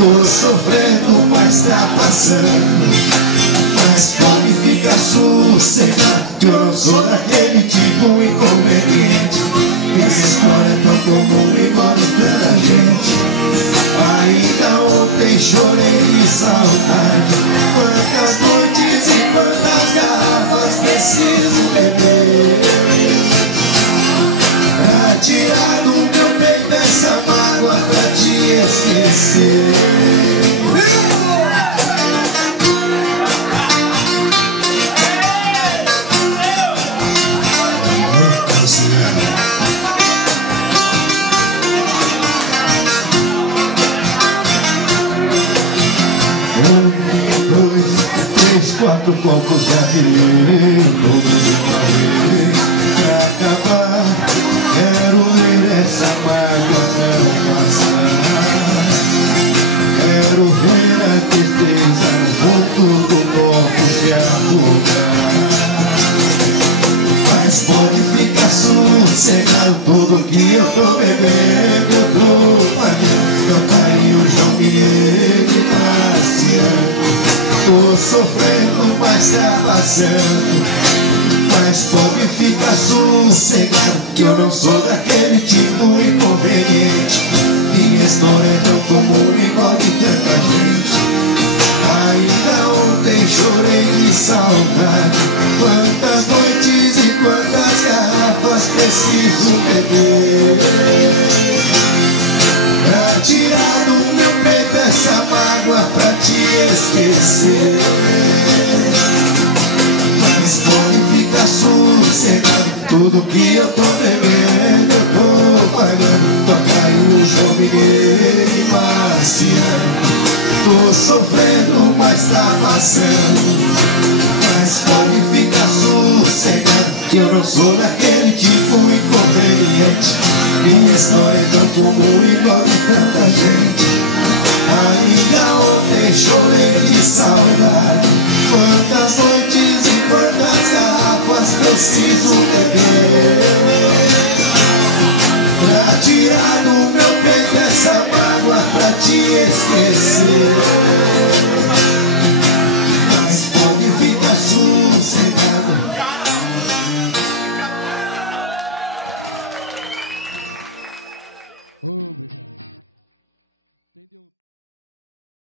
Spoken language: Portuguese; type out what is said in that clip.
Tô sofrendo, mas tá passando. Mas pode ficar sossegado, que eu não sou daquele tipo inconveniente. Minha história é tão comum igual de tanta gente. Ainda ontem chorei de saudade. Quantas noites e quantas garrafas preciso beber pra tirar do meu peito essa mágoa, pra te esquecer. Quatro copos já virei, todos de uma vez pra acabar. Quero ver essa mágoa não passar. Quero ver a tristeza junto do copo se afogar. Mas pode ficar sossegado, tudo que eu tô bebendo eu tô pagando. Meu carinho João Pinheiro e Marciano. Tô sofrendo, mas tá passando. Mas pode ficar sossegado, que eu não sou daquele tipo inconveniente. Minha história é tão comum igual de tanta gente. Ainda ontem chorei de saudade. Quantas noites e quantas garrafas preciso beber pra tirar do meu peito essa mágoa, pra te esquecer. Mas pode ficar sossegado, tudo que eu tô bebendo eu tô pagando. Toca aí o João Pinheiro e Marciano. Tô sofrendo, mas tá passando. Mas pode ficar sossegado, que eu não sou daquele tipo inconveniente. Minha história é tão comum igual de tanta gente. Ainda ontem chorei de saudade. Quantas noites e quantas garrafas preciso beber